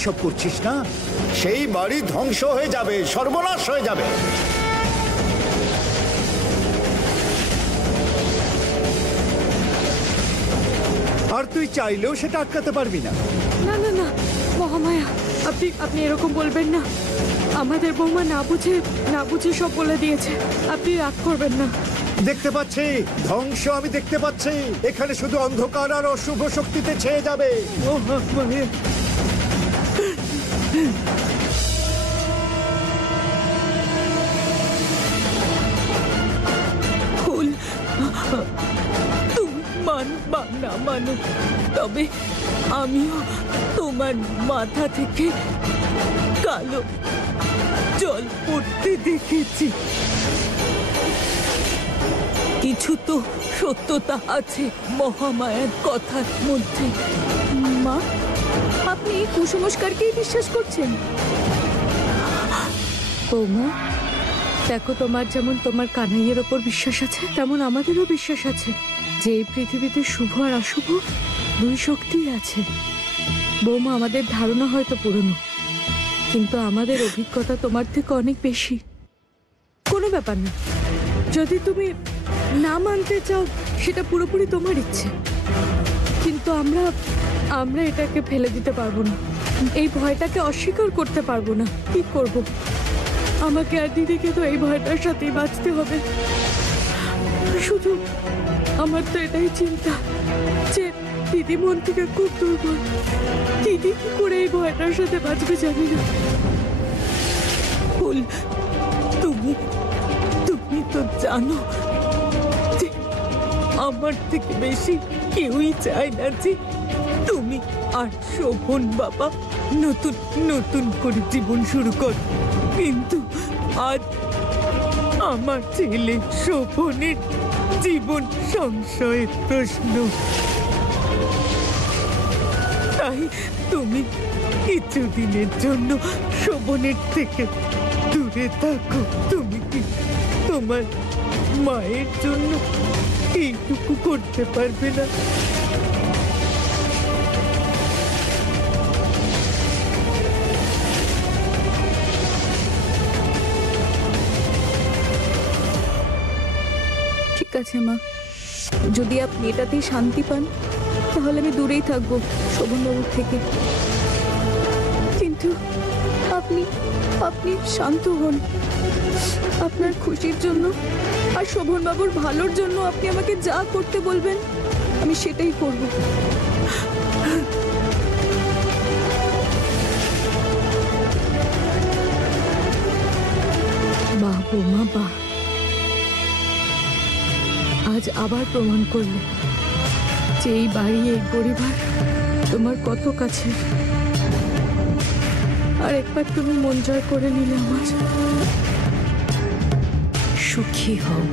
এইসব করছিস না, সেই বাড়ি ধ্বংস হয়ে যাবে, সর্বনাশ হয়ে যাবে। আর তুই চাইলেও সেটা আটকাতে পারবি না। না না না মহামায়া, আপনি এরকম বলবেন না। আমাদের বৌমা না বুঝে সব বলে দিয়েছে। আপনি রাগ করবেন না। দেখতে পাচ্ছি ধ্বংস, আমি দেখতে পাচ্ছি। এখানে শুধু অন্ধকার আর অশুভ শক্তিতে ছেয়ে যাবে। মহামায়া, ফুল, তুমি না মানো, তবে আমিও তোমার মাথা থেকে কালো জল পড়তে দেখেছি। কিছু তো সত্যতা আছে মহামায়ার কথার মধ্যে। মা, আপনি কুসংস্কারকেই বিশ্বাস করছেন? বৌমা, দেখো, তোমার যেমন তোমার কানাইয়ের ওপর বিশ্বাস আছে, তেমন আমাদেরও বিশ্বাস আছে যে এই পৃথিবীতে শুভ আর অশুভ দুই শক্তিই আছে। বৌমা, আমাদের ধারণা হয়তো পুরনো, কিন্তু আমাদের অভিজ্ঞতা তোমার থেকে অনেক বেশি। কোনো ব্যাপার না, যদি তুমি না মানতে চাও সেটা পুরোপুরি তোমার ইচ্ছে, কিন্তু আমরা এটাকে ফেলে দিতে পারবো না। এই ভয়টাকে অস্বীকার করতে পারবো না। কি করব? আমাকে আর দিদিকে তো এই ভয়টার সাথেই বাঁচতে হবে। শুধু আমার তো এটাই চিন্তা যে দিদি মন থেকে খুব দুর্বল। দিদি কি করে এই ভয়টার সাথে বাঁচবে জানি না। ফুল, তুমি তো জানো যে আমার থেকে বেশি কেউই চায় না যে তুমি আর শোভন বাবা নতুন করে জীবন শুরু কর। কিন্তু আজ আমার ছেলে শোভনের জীবন সংশয়ের প্রশ্ন। তাই তুমি কিছুদিনের জন্য শোভনের থেকে দূরে থাকো। তুমি কি তোমার মায়ের জন্য এইটুকু করতে পারবে না? ঠিক আছে মা, যদি আপনি এটাতেই শান্তি পান তাহলে আমি দূরেই থাকবো শোভনবাবুর থেকে। কিন্তু আপনি শান্ত হন। আপনার খুশির জন্য আর শোভনবাবুর ভালোর জন্য আপনি আমাকে যা করতে বলবেন আমি সেটাই করব। বাহ বৌমা বাহ, আজ আবার প্রমাণ করলে যে এই বাড়ি, এই পরিবার তোমার কত কাছে। আর একবার তুমি মন জয় করে নিলে আমার। সুখী হও।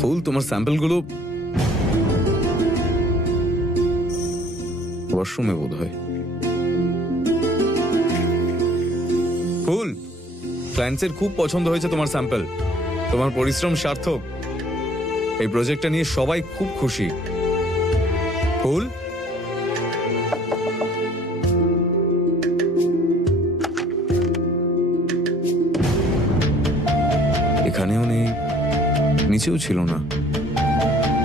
ফুল, তোমার স্যাম্পলগুলো ওয়াশরুমে বোধ হয়। ফুল, ক্লায়েন্টসের খুব পছন্দ হয়েছে তোমার স্যাম্পল। তোমার পরিশ্রম সার্থক। এই প্রজেক্টটা নিয়ে সবাই খুব খুশি। ফুল, এখানেও নেই, নিচেও ছিল না,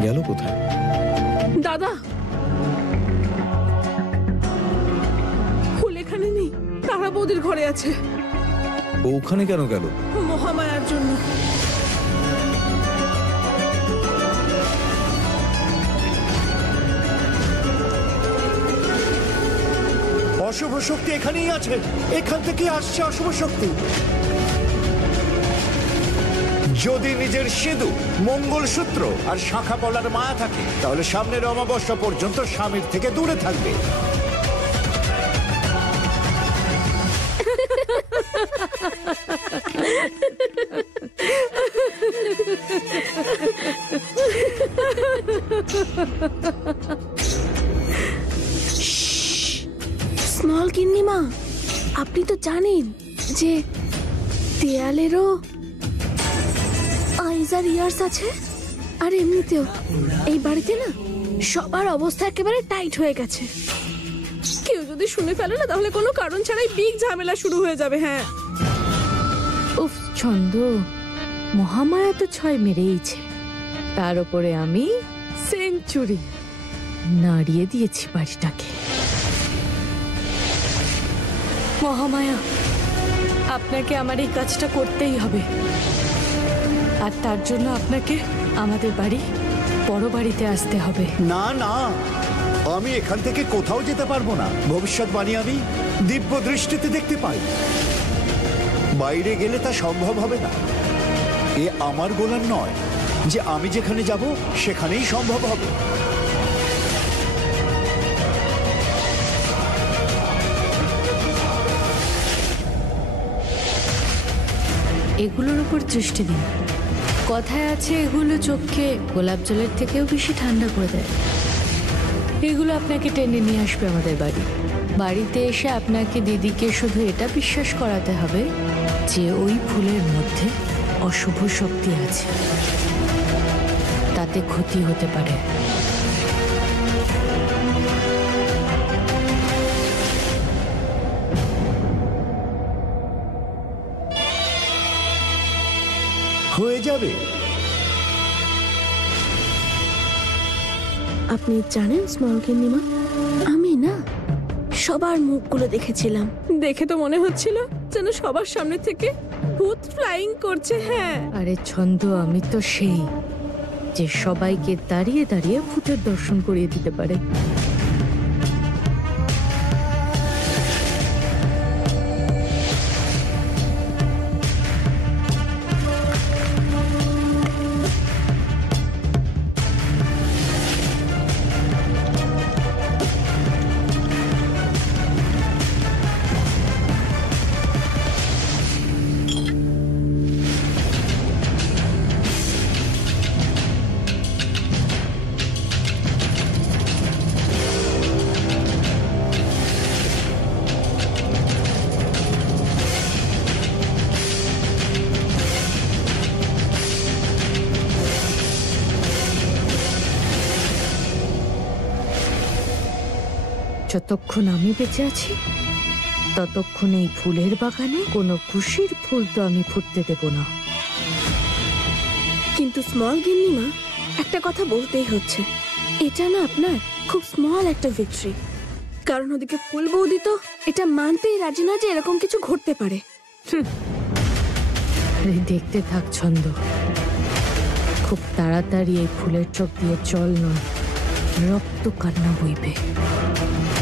গেল কোথায়? দাদা, ফুল এখানে নেই, তারা বৌদির ঘরে আছে। ও ওখানে কেন গেল? মহামায়ার জন্য। অশুভ শক্তি এখানেই আছে, এখান থেকে আসছে অশুভ শক্তি। যদি নিজের সিঁদুর, মঙ্গলসূত্র আর শাখা পলার মায়া থাকে তাহলে সামনের অমাবস্যা পর্যন্ত স্বামীর থেকে দূরে থাকবে। স্মল গিন্নিমা, আপনি তো জানেন যে দেয়ালেরও আইজ আর ইয়ার্স আছে। আর এমনিতেও এই বাড়িতে না সবার অবস্থা একেবারে টাইট হয়ে গেছে। কেউ যদি শুনে ফেলে না তাহলে কোনো কারণ ছাড়াই বিগ ঝামেলা শুরু হয়ে যাবে। হ্যাঁ, উফ ছন্দ, মহামায়া তো 6 মেরেইছে, তার উপরে আমি সেঞ্চুরি নাড়িয়ে দিয়েছি বাড়িটাকে। মহামায়া, আপনাকে আমার এই কাজটা করতেই হবে, আর তার জন্য আপনাকে আমাদের বাড়ি বড় বাড়িতে আসতে হবে। না না, আমি এখান থেকে কোথাও যেতে পারবো না। ভবিষ্যৎবাণী আমি দিব্য দৃষ্টিতে দেখতে পাই, বাইরে গেলে তা সম্ভব হবে না। এ আমার গোলাম নয় যে আমি যেখানে যাব সেখানেই সম্ভব হবে। এগুলোর উপর দৃষ্টি দিন। কথায় আছে এগুলো চোখকে গোলাপ জলের থেকেও বেশি ঠান্ডা করে দেয়। এগুলো আপনাকে টেনে নিয়ে আসবে আমাদের বাড়ি। বাড়িতে এসে আপনাকে দিদিকে শুধু এটা বিশ্বাস করাতে হবে যে ওই ফুলের মধ্যে অশুভ শক্তি আছে, তাতে ক্ষতি হতে পারে। হয়ে যাবে। আপনি জানেন স্মল গিন্নিমা, আমি না সবার মুখগুলো দেখেছিলাম। দেখে তো মনে হচ্ছিল যেন সবার সামনে থেকে ভূত ফ্লাইং করছে। হ্যাঁ, আরে ছন্দ, আমি তো সেই যে সবাইকে দাঁড়িয়ে দাঁড়িয়ে ভূতের দর্শন করিয়ে দিতে পারে। যতক্ষণ আমি বেঁচে আছি ততক্ষণ এই ফুলের বাগানে কোনো খুশির ফুল তো আমি ফুটতে দেব না। কিন্তু স্মল গিন্নিমা, একটা কথা বলতেই হচ্ছে, এটা না আপনার খুব স্মল একটা ভিক্টরি। কারণ ওদিকে ফুল বৌদি তো এটা মানতেই রাজি না যে এরকম কিছু ঘটতে পারে। আরে দেখতে থাক ছন্দ, খুব তাড়াতাড়ি এই ফুলের চোখ দিয়ে জল নয় রক্ত কান্না বইবে।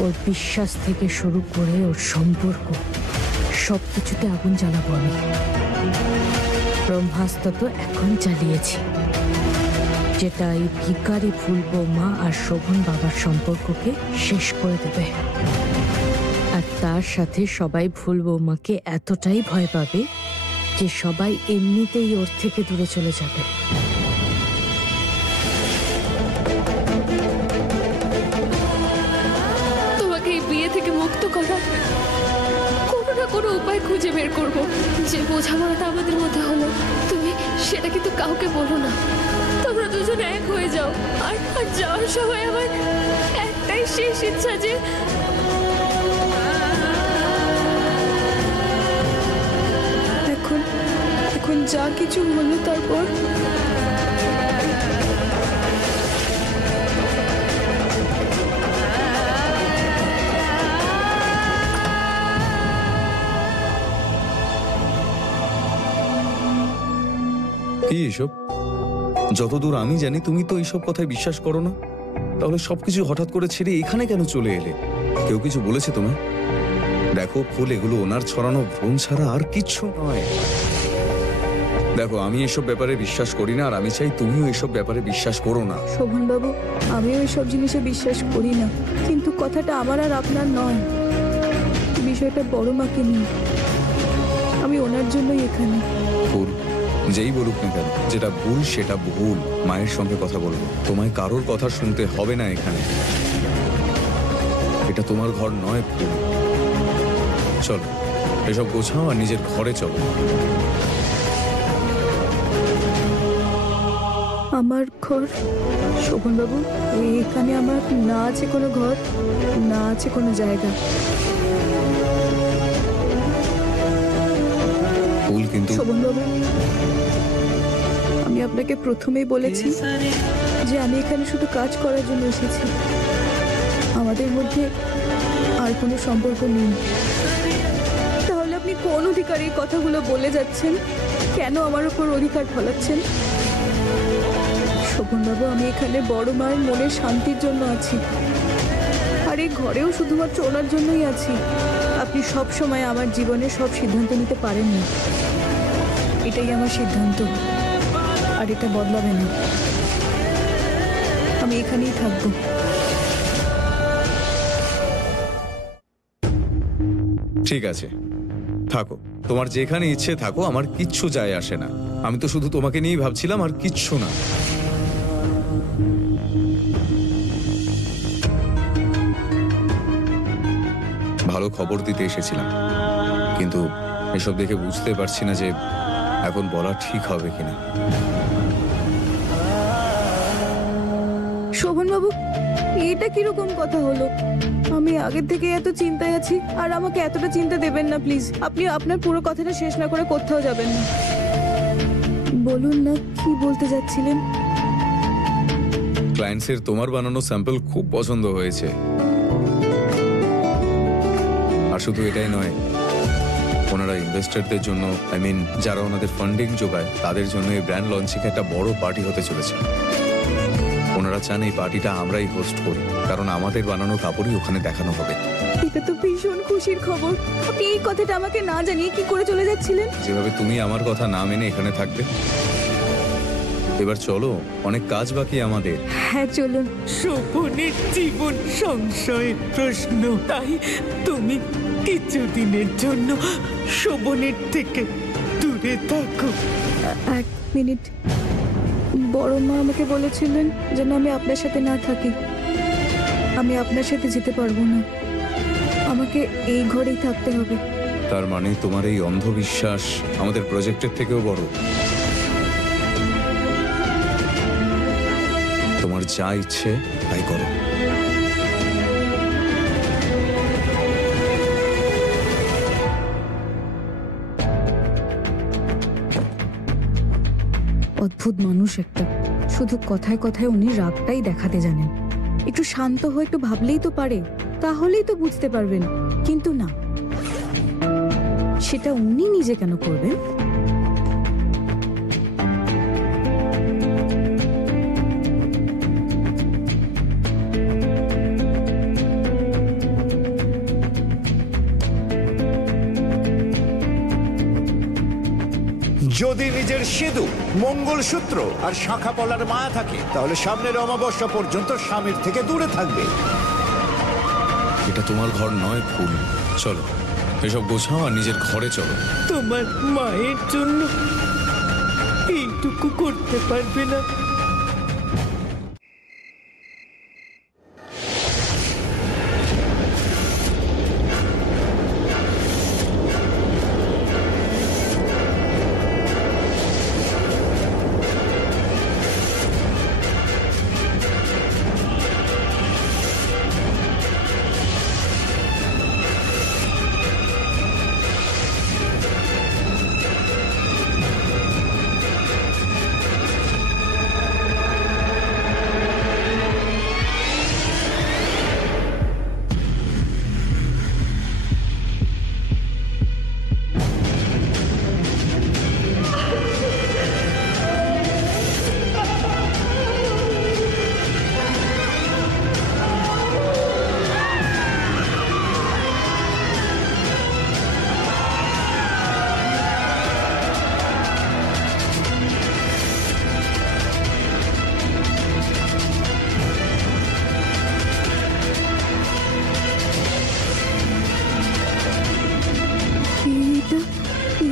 ওর বিশ্বাস থেকে শুরু করে ওর সম্পর্ক সবকিছুতে আগুন জ্বালাবো আমি। ব্রহ্মাস্ত্র তো এখন চালিয়েছি, যেটা এই ভিখারি ফুল বৌমা আর শোভন বাবার সম্পর্ককে শেষ করে দেবে। আর তার সাথে সবাই ফুল বৌমাকে এতটাই ভয় পাবে যে সবাই এমনিতেই ওর থেকে দূরে চলে যাবে। তোমাকে এই বিয়ে থেকে মুক্ত করার কোনো না কোনো উপায় খুঁজে বের করব। যে বোঝাপড়াটা আমাদের মধ্যে হলো, তুমি সেটা কিন্তু কাউকে বলো না। তোমরা দুজনে এক হয়ে যাও। আর যাওয়ার সময় আমার একটাই শেষ ইচ্ছা যে এখন যা কিছু হলো তারপর কি এসব? যতদূর আমি জানি তুমি তো এইসব কথায় বিশ্বাস করো না, তাহলে সবকিছু হঠাৎ করে ছেড়ে এখানে কেন চলে এলে? কেউ কিছু বলেছে তোমায়? দেখো ফুল, এগুলো ওনার ছড়ানো ভ্রম ছাড়া আর কিচ্ছু নয়। দেখো, আমি এসব ব্যাপারে বিশ্বাস করি না, আর আমি চাই তুমিও এসব ব্যাপারে বিশ্বাস করো না। শোভন বাবু, আমিও এসব জিনিসে বিশ্বাস করি না, কিন্তু কথাটা আমার আর আপনার নয়। বিষয়টা বড় মাকে নিয়ে। আমি ওনার জন্যই এখানে। ফুল, যেই বলুক না কেন, যেটা ভুল সেটা ভুল। মায়ের সঙ্গে কথা বলবো, তোমায় কারোর কথা শুনতে হবে না এখানে। এটা তোমার ঘর নয় ফুল, চলো। এসব গোছাও আর নিজের ঘরে চলো। আমার ঘর? শোভনবাবু, এখানে আমার না আছে কোনো ঘর, না আছে কোনো জায়গা। ফুল কিন্তু শোভনবাবু, আমি আপনাকে প্রথমেই বলেছি যে আমি এখানে শুধু কাজ করার জন্য এসেছি, আমাদের মধ্যে আর কোনো সম্পর্ক নেই। তাহলে আপনি কোন অধিকারে এই কথাগুলো বলে যাচ্ছেন? কেন আমার উপর অধিকার ফলাচ্ছেন? শোভনবাবু, আমি এখানে বড় মায়ের মনের শান্তির জন্য আছি, আর এই ঘরেও শুধুমাত্র ওনার জন্যই আছি। আপনি সব সময় আমার জীবনের সব সিদ্ধান্ত নিতে পারেন না, এটাই আমার সিদ্ধান্ত, আর এটা বদলাবে না। আমি এখানেই থাকবো। ঠিক আছে, থাকো, তোমার যেখানে ইচ্ছে থাকো, আমার কিচ্ছু যায় আসে না। আমি তো শুধু তোমাকে নিয়েই ভাবছিলাম, আর কিচ্ছু না। ভালো খবর দিতে এসেছিলাম, কিন্তু এসব দেখে বুঝতে পারছি না যে এখন বলা ঠিক হবে কিনা। শোভনবাবু, এটা কিরকম কথা হলো? আমি আগের থেকে এত চিন্তায় আছি, আর আমাকে এতটা চিন্তা দেবেন না প্লিজ। আপনি আপনার পুরো কথাটা শেষ না করে কোথাও যাবেন না। বলুন না, কি বলতে যাচ্ছিলেন? ক্লায়েন্টসের তোমার বানানো স্যাম্পল খুব পছন্দ হয়েছে। আর শুধু এটাই নয়, ওনারা ইনভেস্টরদের জন্য, যারা ওনাদের ফান্ডিং যোগায়, তাদের জন্য এই ব্র্যান্ড লঞ্চিং একটা বড় পার্টি হতে চলেছে। ওনারা চান এই পার্টিটা আমরাই হোস্ট করি, কারণ আমাদের বানানো কাপড়ই ওখানে দেখানো হবে। এটা তো ভীষণ খুশির খবর। আপনি এই কথাটা আমাকে না জানিয়ে কি করে চলে যাচ্ছিলেন? যেভাবে তুমি আমার কথা না মেনে এখানে থাকবে। এবার চলো, অনেক কাজ বাকি আমাদের। হ্যাঁ, চলুন। শোভনের জীবন সংশয়ের প্রশ্ন, তাই তুমি কিছুদিনের জন্য শোভনের থেকে দূরে থাকো। এক মিনিট, বড় মা আমাকে বলেছিলেন যেন আমি আপনার সাথে না থাকি। আমি আপনার সাথে যেতে পারবো না, আমাকে এই ঘরেই থাকতে হবে। তার মানে তোমার এই অন্ধবিশ্বাস আমাদের প্রজেক্টের থেকেও বড়। তোমার যা ইচ্ছে তাই করো। অদ্ভুত মানুষ একটা, শুধু কথায় কথায় উনি রাগটাই দেখাতে জানেন। একটু শান্ত হয়ে একটু ভাবলেই তো পারে, তাহলেই তো বুঝতে পারবেন। কিন্তু না, সেটা উনি নিজে কেন করবেন? যদি নিজের সিঁদুর, মঙ্গলসূত্র আর শাখা পলার মায়া থাকে, তাহলে সামনের অমাবস্যা পর্যন্ত স্বামীর থেকে দূরে থাকবে। এটা তোমার ঘর নয় ফুল। চলো, এসব গোছাও আর নিজের ঘরে চলো। তোমার মায়ের জন্য এইটুকু করতে পারবে না?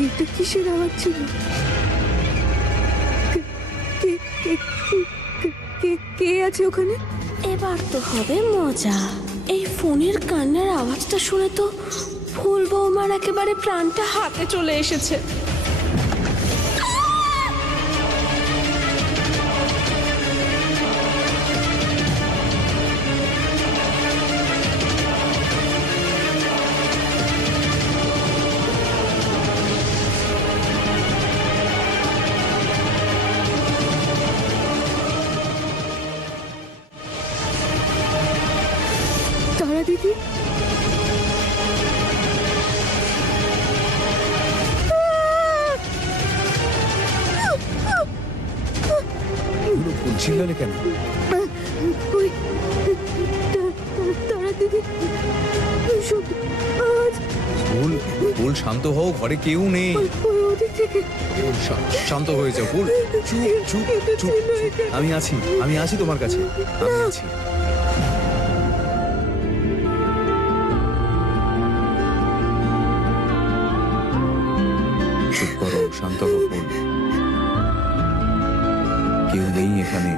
এটা কিসের আওয়াজ ছিল? কে আছে ওখানে? এবার তো হবে মজা। এই ফোনের কান্নার আওয়াজটা শুনে তো ফুল বৌমার একেবারে প্রাণটা হাতে চলে এসেছে। তারা দিদি, এগুলো ফুল চিল্লালে কেন? ওই তারা দিদি, সব আজ ফুল ফুল শান্ত হও, ঘরে কেউ নেই। ওই ওদিক থেকে ফুল, শান্ত হয়ে যাও ফুল। চুপ চুপ চুপ। আমি আছি তোমার কাছে, আমি আছি। চুপ করো, শান্ত হও ফুল। কেউ নেই এখানে,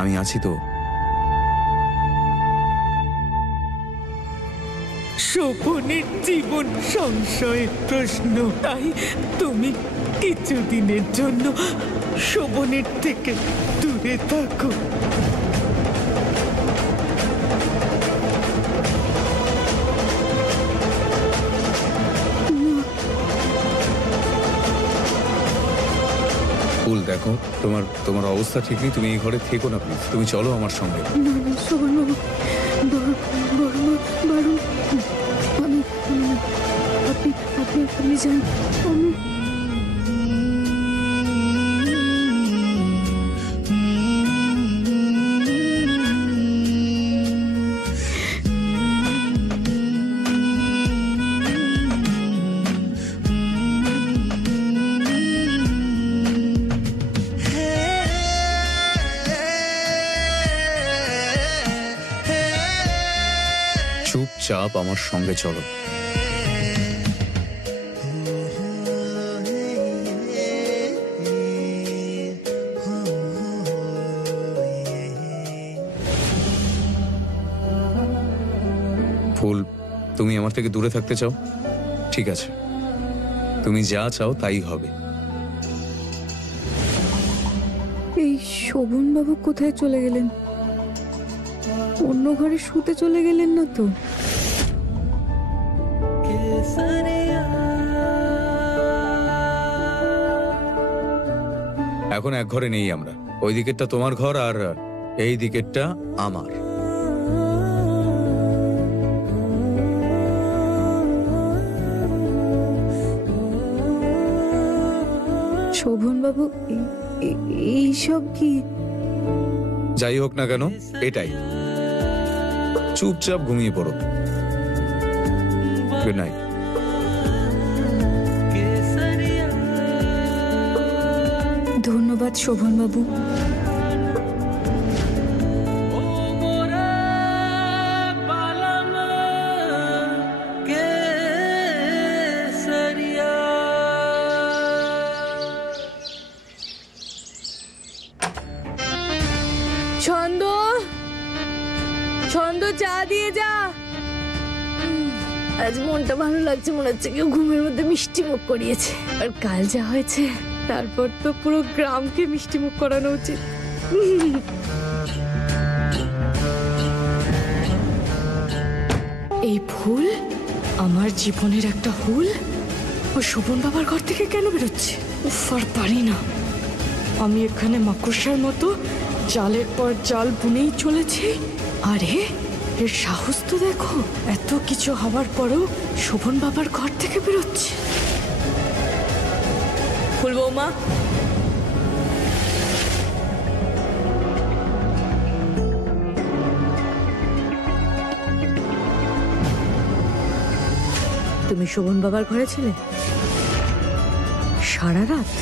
আমি আছি তো। শোভনের জীবন সংশয়ের প্রশ্ন, তাই তুমি কিছুদিনের জন্য শোভনের থেকে দূরে থাকো। ফুল দেখো, তোমার অবস্থা ঠিক নেই, তুমি এই ঘরে থেকো না প্লিজ। তুমি চলো আমার সঙ্গে। না না শোভন বাবু, বড়মা বারণ, আমি আপনি আপনি আপনি যান। আমি চুপচাপ আমার সঙ্গে চলো। ফুল, তুমি আমার থেকে দূরে থাকতে চাও? ঠিক আছে, তুমি যা চাও তাই হবে। এই শোভন বাবু কোথায় চলে গেলেন? অন্য ঘরে শুতে চলে গেলেন না তো? এখন এক ঘরে নেই আমরা। ওই দিকেরটা তোমার ঘর আর এই দিকেরটা আমার। শোভন বাবু, এইসব কি? যাই হোক না কেন, এটাই। চুপচাপ ঘুমিয়ে পড়ো। Good night. ধন্যবাদ শোভন বাবু। ছন্দ, ছন্দ চা দিয়ে যা। আজ মনটা ভালো লাগছে, মনে হচ্ছে কেউ ঘুমের মধ্যে মিষ্টি মুখ করিয়েছে। আর কাল যা হয়েছে, তারপর তো পুরো গ্রামকে মিষ্টি মুখ করানো উচিত। এই ফুল আমার জীবনের একটা হুল। ও শোভন বাবার ঘর থেকে কেন বেরোচ্ছে? উফ, আর পারি না। আমি এখানে মাকড়সার মতো জালের পর জাল বুনেই চলেছি। আরে এর সাহস তো দেখো, এত কিছু হওয়ার পরেও শোভন বাবার ঘর থেকে বেরোচ্ছে। ফুল বৌমা, তুমি শোভন বাবার ঘরে ছিলে সারা রাত?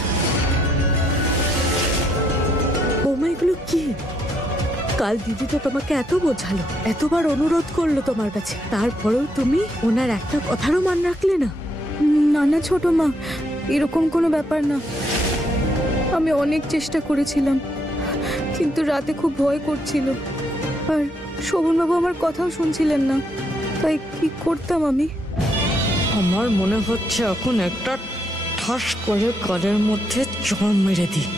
বৌমা, এগুলো কি? কাল দিদি তো তোমাকে এত বোঝালো, এতবার অনুরোধ করলো তোমার কাছে, তারপরেও তুমি ওনার একটা কথারও মান রাখলে না। না না ছোট মা, এরকম কোনো ব্যাপার না। আমি অনেক চেষ্টা করেছিলাম, কিন্তু রাতে খুব ভয় করছিল। আর শোভনবাবু আমার কথাও শুনছিলেন না, তাই কি করতাম আমি? আমার মনে হচ্ছে এখন একটা ঠাস করে কানের মধ্যে চড় মেরে দিই।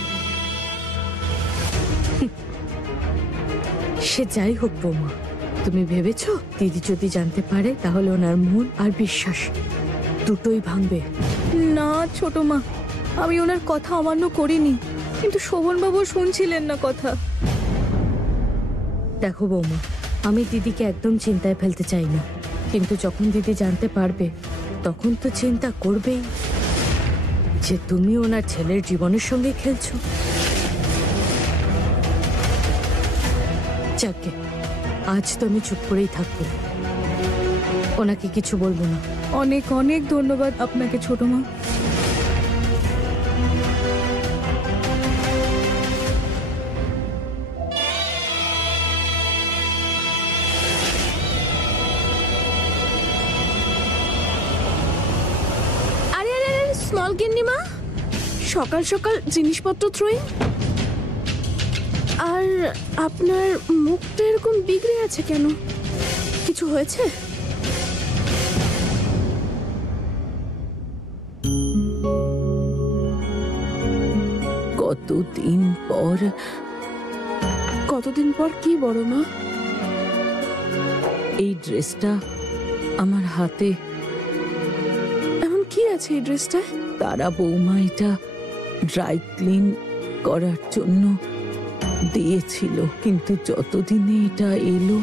সে যাই হোক বৌমা, তুমি ভেবেছো দিদি যদি জানতে পারে তাহলে ওনার মন আর বিশ্বাস দুটোই ভাঙবে? না ছোট মা, আমি ওনার কথা অমান্য করিনি, কিন্তু শোভনবাবু শুনছিলেন না কথা। দেখো বৌমা, আমি দিদিকে একদম চিন্তায় ফেলতে চাই না, কিন্তু যখন দিদি জানতে পারবে তখন তো চিন্তা করবেই যে তুমি ওনার ছেলের জীবনের সঙ্গে খেলছো। যাকে আজ তো আমি চুপ করেই থাকবো, ওনাকে কিছু বলবো না। অনেক অনেক ধন্যবাদ আপনাকে ছোট মা। আরে আরে আরে স্মল গিন্নিমা, সকাল সকাল জিনিসপত্র থ্রোয়িং। আর আপনার মুখটা এরকম বিগড়ে আছে কেন? কিছু হয়েছে? কতদিন পর কি বড় মা? এই ড্রেসটা আমার হাতে। এমন কি আছে এই ড্রেসটায়? তারা বৌমা এটা ড্রাই ক্লিন করার জন্য দিয়েছিল, কিন্তু যতদিনে এটা এলো